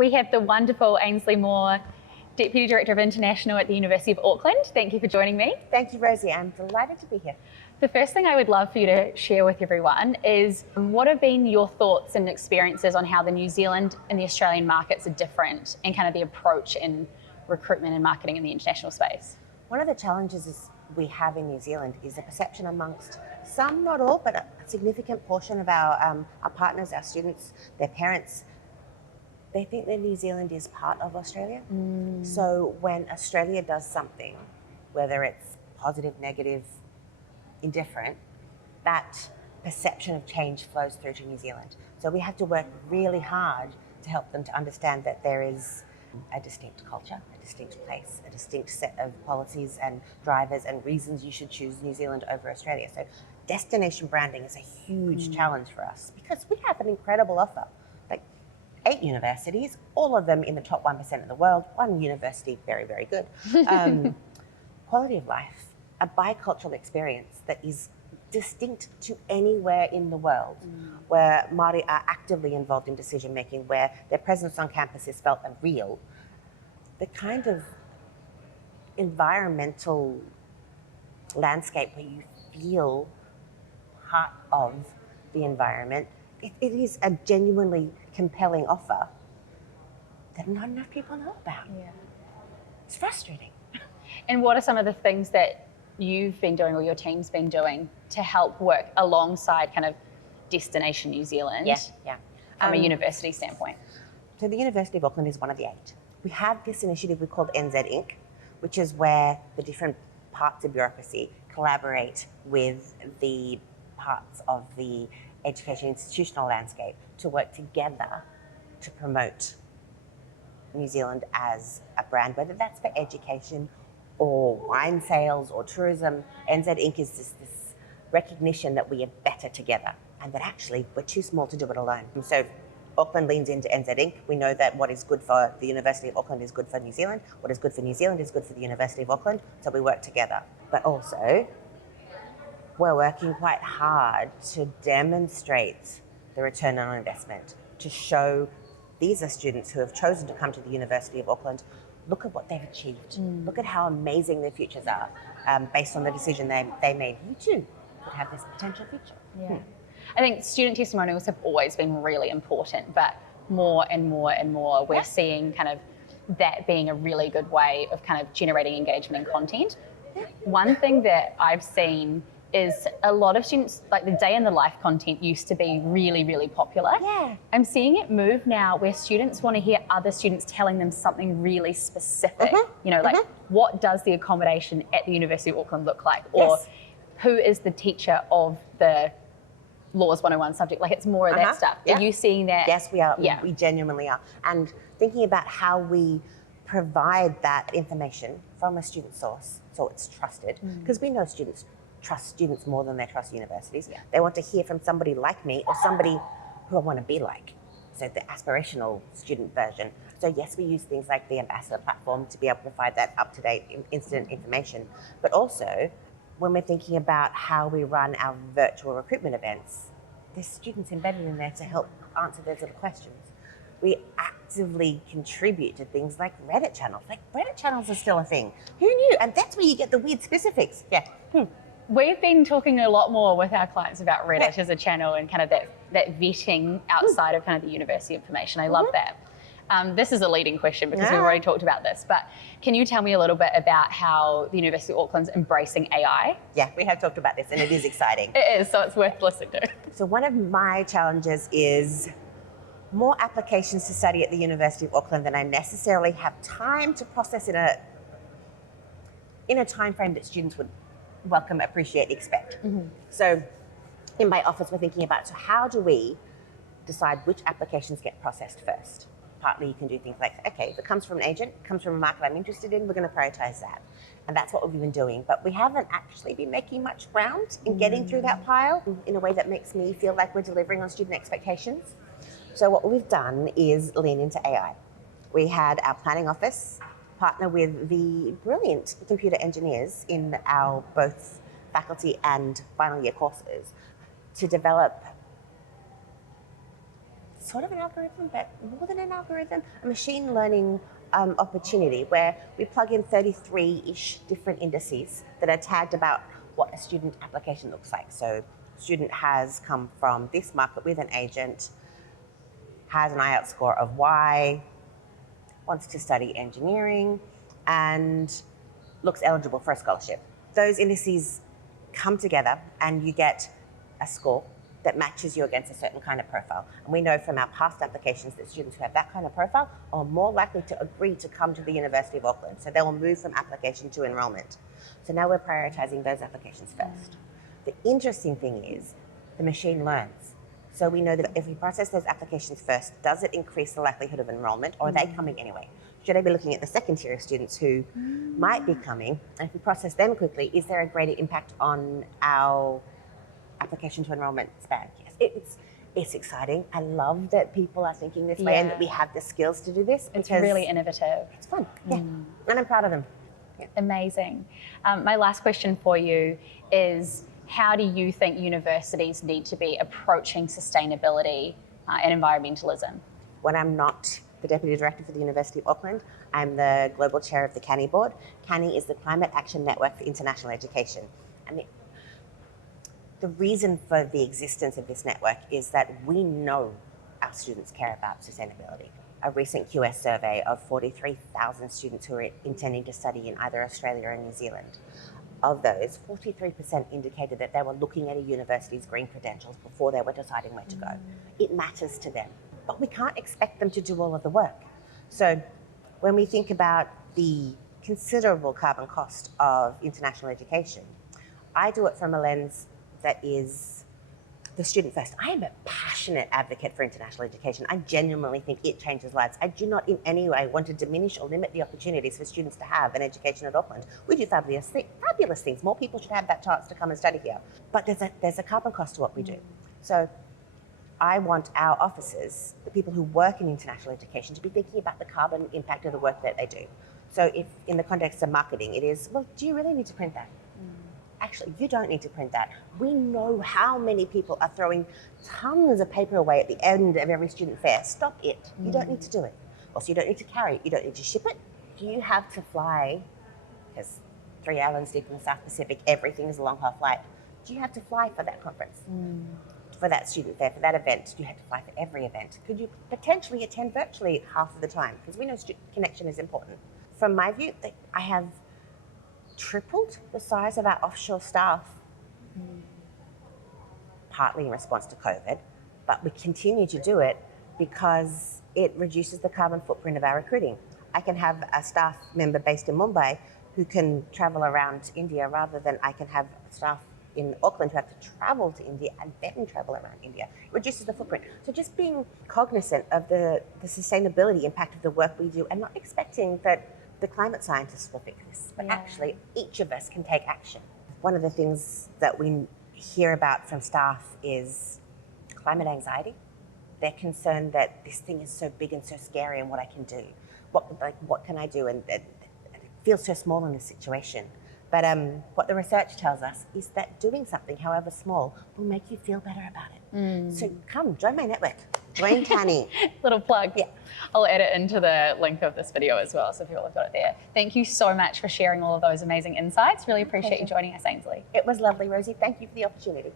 We have the wonderful Ainsley Moore, Deputy Director of International at the University of Auckland. Thank you for joining me. Thank you, Rosie. I'm delighted to be here. The first thing I would love for you to share with everyone is what have been your thoughts and experiences on how the New Zealand and the Australian markets are different and kind of the approach in recruitment and marketing in the international space? One of the challenges we have in New Zealand is the perception amongst some, not all, but a significant portion of our partners, our students, their parents, they think that New Zealand is part of Australia. So when Australia does something, whether it's positive, negative, indifferent, that perception of change flows through to New Zealand. So we have to work really hard to help them to understand that there is a distinct culture, a distinct place, a distinct set of policies and drivers and reasons you should choose New Zealand over Australia. So destination branding is a huge challenge for us because we have an incredible offer. Like 8 universities, all of them in the top 1% of the world, one university very, very good. Quality of life, a bicultural experience that is distinct to anywhere in the world, where Māori are actively involved in decision making, where their presence on campus is felt and real. The kind of environmental landscape where you feel part of the environment, it is a genuinely compelling offer that not enough people know about. Yeah. It's frustrating. And what are some of the things that you've been doing or your team's been doing to help work alongside kind of Destination New Zealand from a university standpoint? So the University of Auckland is one of the 8. We have this initiative we called NZ Inc., which is where the different parts of bureaucracy collaborate with the parts of the education institutional landscape to work together to promote New Zealand as a brand, whether that's for education or wine sales or tourism. NZ Inc. is this recognition that we are better together and that actually we're too small to do it alone. And so Auckland leans into NZ Inc. We know that what is good for the University of Auckland is good for New Zealand. What is good for New Zealand is good for the University of Auckland. So we work together. But also, we're working quite hard to demonstrate the return on investment, to show these are students who have chosen to come to the University of Auckland. Look at what they've achieved. Look at how amazing their futures are based on the decision they made. You too could have this potential future. Yeah. I think student testimonials have always been really important, but more and more and more we're seeing kind of that being a really good way of kind of generating engagement and content. One thing that I've seen is a lot of students, like the day in the life content used to be really, really popular. Yeah. I'm seeing it move now where students want to hear other students telling them something really specific. You know, like what does the accommodation at the University of Auckland look like? Or who is the teacher of the Laws 101 subject? Like it's more of that stuff. Are you seeing that? Yes, we are. Yeah. We genuinely are. And thinking about how we provide that information from a student source so it's trusted, because we know students trust students more than they trust universities. They want to hear from somebody like me or somebody who I want to be like. So the aspirational student version. So yes, we use things like the Ambassador platform to be able to provide that up-to-date instant information. But also, when we're thinking about how we run our virtual recruitment events, there's students embedded in there to help answer those little questions. We actively contribute to things like Reddit channels. Like Reddit channels are still a thing. Who knew? And that's where you get the weird specifics. We've been talking a lot more with our clients about Reddit as a channel and kind of that vetting outside of kind of the university information. I love that. This is a leading question because we've already talked about this, but can you tell me a little bit about how the University of Auckland's embracing AI? Yeah, we have talked about this and it is exciting. It is, so it's worth listening to. So one of my challenges is more applications to study at the University of Auckland than I necessarily have time to process in a time frame that students would welcome, appreciate, expect. So in my office, we're thinking about, so how do we decide which applications get processed first? Partly you can do things like, okay, if it comes from an agent, comes from a market I'm interested in, we're going to prioritize that. And that's what we've been doing. But we haven't actually been making much ground in getting through that pile in a way that makes me feel like we're delivering on student expectations. So what we've done is lean into AI. We had our planning office partner with the brilliant computer engineers in our both faculty and final year courses to develop sort of an algorithm, but more than an algorithm, a machine learning opportunity where we plug in 33-ish different indices that are tagged about what a student application looks like. So student has come from this market with an agent, has an IELTS score of Y, wants to study engineering, and looks eligible for a scholarship. Those indices come together and you get a score that matches you against a certain kind of profile. And we know from our past applications that students who have that kind of profile are more likely to agree to come to the University of Auckland. So they will move from application to enrolment. So now we're prioritising those applications first. The interesting thing is the machine learns. So we know that if we process those applications first, does it increase the likelihood of enrolment, or are they coming anyway? Should I be looking at the second tier of students who might be coming, and if we process them quickly, is there a greater impact on our application to enrolment span? Yes, it's exciting. I love that people are thinking this way and that we have the skills to do this. It's really innovative. It's fun, and I'm proud of them. Yeah. Amazing. My last question for you is, how do you think universities need to be approaching sustainability and environmentalism? When I'm not the Deputy Director for the University of Auckland, I'm the Global Chair of the CANI Board. CANI is the Climate Action Network for International Education. And the reason for the existence of this network is that we know our students care about sustainability. A recent QS survey of 43,000 students who are intending to study in either Australia or New Zealand. Of those, 43% indicated that they were looking at a university's green credentials before they were deciding where to go. It matters to them, but we can't expect them to do all of the work. So when we think about the considerable carbon cost of international education, I do it from a lens that is the student first. I am a passionate advocate for international education. I genuinely think it changes lives. I do not in any way want to diminish or limit the opportunities for students to have an education at Auckland. We do fabulous things. More people should have that chance to come and study here. But there's a carbon cost to what we do. So I want our officers, the people who work in international education, to be thinking about the carbon impact of the work that they do. So if in the context of marketing, it is, well, do you really need to print that? Actually, you don't need to print that. We know how many people are throwing tons of paper away at the end of every student fair. Stop it. You don't need to do it. Also, you don't need to carry it. You don't need to ship it. Do you have to fly? Because 3 islands deep in the South Pacific, everything is a long-haul flight. Do you have to fly for that conference? For that student fair, for that event? Do you have to fly for every event? Could you potentially attend virtually half of the time? Because we know student connection is important. From my view, I have tripled the size of our offshore staff, partly in response to COVID, but we continue to do it because it reduces the carbon footprint of our recruiting. I can have a staff member based in Mumbai who can travel around India rather than I can have staff in Auckland who have to travel to India and then travel around India. It reduces the footprint. So just being cognizant of the sustainability impact of the work we do and not expecting that the climate scientists will fix this, but actually each of us can take action. One of the things that we hear about from staff is climate anxiety. They're concerned that this thing is so big and so scary and what I can do. What can I do? And it feels so small in this situation. But what the research tells us is that doing something, however small, will make you feel better about it. So come, join my network. Join CANI. Little plug. Yeah. I'll add it into the link of this video as well, so people have got it there. Thank you so much for sharing all of those amazing insights. Really appreciate you joining us, Ainsley. It was lovely, Rosie. Thank you for the opportunity.